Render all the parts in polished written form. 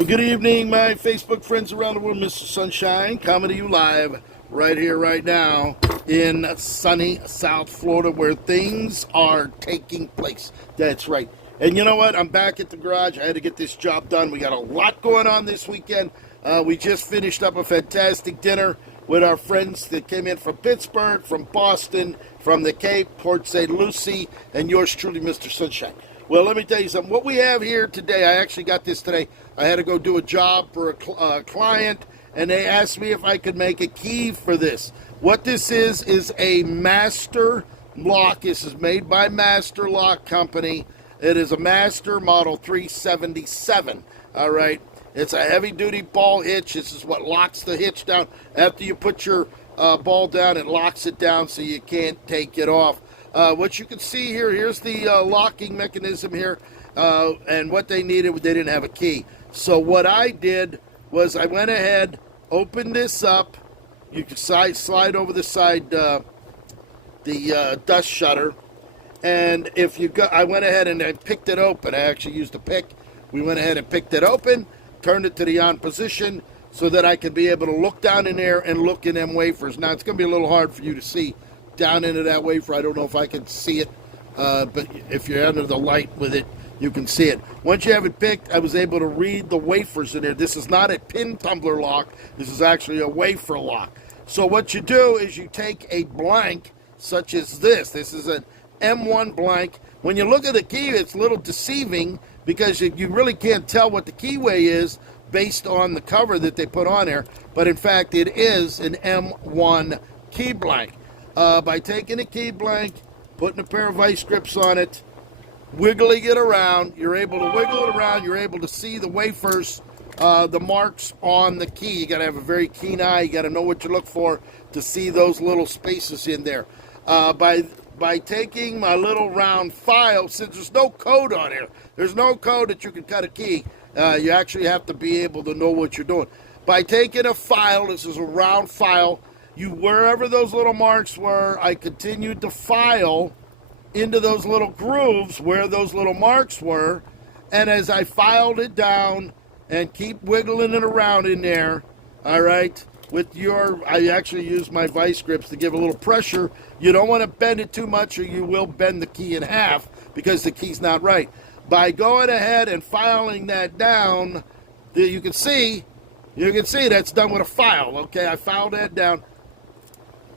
Well, good evening, my Facebook friends around the world. Mr. Sunshine coming to you live right here, right now in sunny South Florida where things are taking place. That's right. And you know what? I'm back at the garage. I had to get this job done. We got a lot going on this weekend. We just finished up a fantastic dinner with our friends that came in from Pittsburgh, from Boston, from the Cape, Port St. Lucie, and yours truly, Mr. Sunshine. Well, let me tell you something. What we have here today, I actually got this today. I had to go do a job for a client, and they asked me if I could make a key for this. What this is a master lock. This is made by Master Lock Company. It is a Master Model 377, all right? It's a heavy-duty ball hitch. This is what locks the hitch down. After you put your ball down, it locks it down so you can't take it off. What you can see here, here's the locking mechanism here, and what they needed, they didn't have a key. So what I did was I went ahead, opened this up. You can slide over the side, the dust shutter, and if you go, I went ahead and I picked it open. I actually used a pick. We went ahead and picked it open, turned it to the on position so that I could be able to look down in there and look in them wafers. Now, it's going to be a little hard for you to see down into that wafer. I don't know if I can see it, but if you're under the light with it, you can see it. Once you have it picked, I was able to read the wafers in there. This is not a pin tumbler lock. This is actually a wafer lock. So what you do is you take a blank such as this. This is an M1 blank. When you look at the key, it's a little deceiving because you really can't tell what the keyway is based on the cover that they put on there. But in fact, it is an M1 key blank. By taking a key blank, putting a pair of vice grips on it, wiggling it around, you're able to wiggle it around, you're able to see the wafers, the marks on the key. You got to have a very keen eye. You got to know what you look for to see those little spaces in there. By taking my little round file, since there's no code on here, there's no code that you can cut a key. You actually have to be able to know what you're doing. By taking a file, this is a round file, wherever those little marks were, I continued to file into those little grooves where those little marks were, and as I filed it down and keep wiggling it around in there, all right, I actually use my vice grips to give a little pressure. You don't want to bend it too much or you will bend the key in half because the key's not right. By going ahead and filing that down, you can see that's done with a file, okay? I filed that down.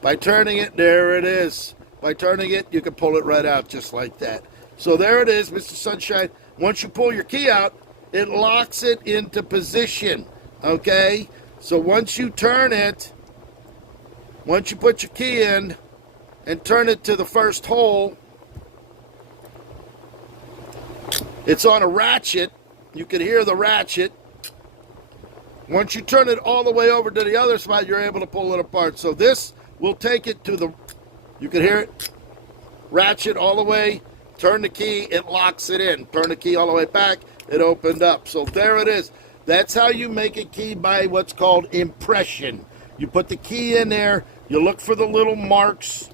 By turning it, there it is. By turning it, you can pull it right out just like that. So there it is, Mr. Sunshine. Once you pull your key out, it locks it into position, okay? So once you turn it, once you put your key in and turn it to the first hole, it's on a ratchet. You can hear the ratchet. Once you turn it all the way over to the other side, you're able to pull it apart. So this will take it to you can hear it, ratchet all the way, turn the key, it locks it in. Turn the key all the way back, it opened up. So there it is. That's how you make a key by what's called impression. You put the key in there, you look for the little marks,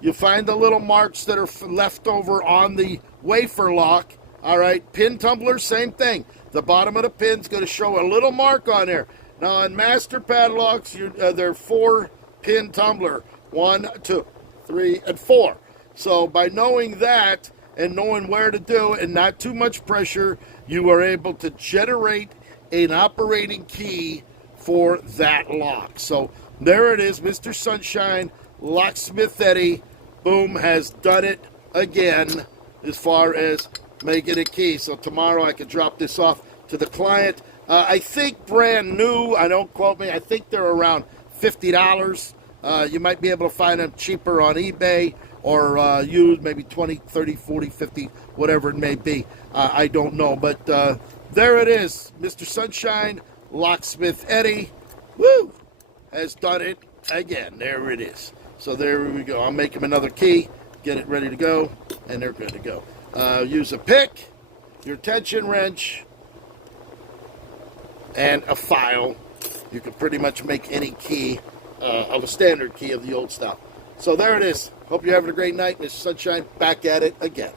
you find the little marks that are left over on the wafer lock. All right, pin tumbler, same thing. The bottom of the pin's going to show a little mark on there. Now on master padlocks, they're 4-pin tumbler. 1, 2, 3, and 4. So by knowing that and knowing where to do and not too much pressure, you are able to generate an operating key for that lock. So there it is, Mr. Sunshine, Locksmith Eddy, boom, has done it again as far as making a key. So tomorrow I could drop this off to the client. I think brand new, don't quote me, I think they're around $50. You might be able to find them cheaper on eBay or used, maybe 20, 30, 40, 50, whatever it may be. I don't know. But there it is. Mr. Sunshine, Locksmith Eddy, woo, has done it again. There it is. So there we go. I'll make him another key, get it ready to go, and they're good to go. Use a pick, your tension wrench, and a file. You can pretty much make any key of a standard key of the old style. So there it is. Hope you're having a great night. Mr. Sunshine, back at it again.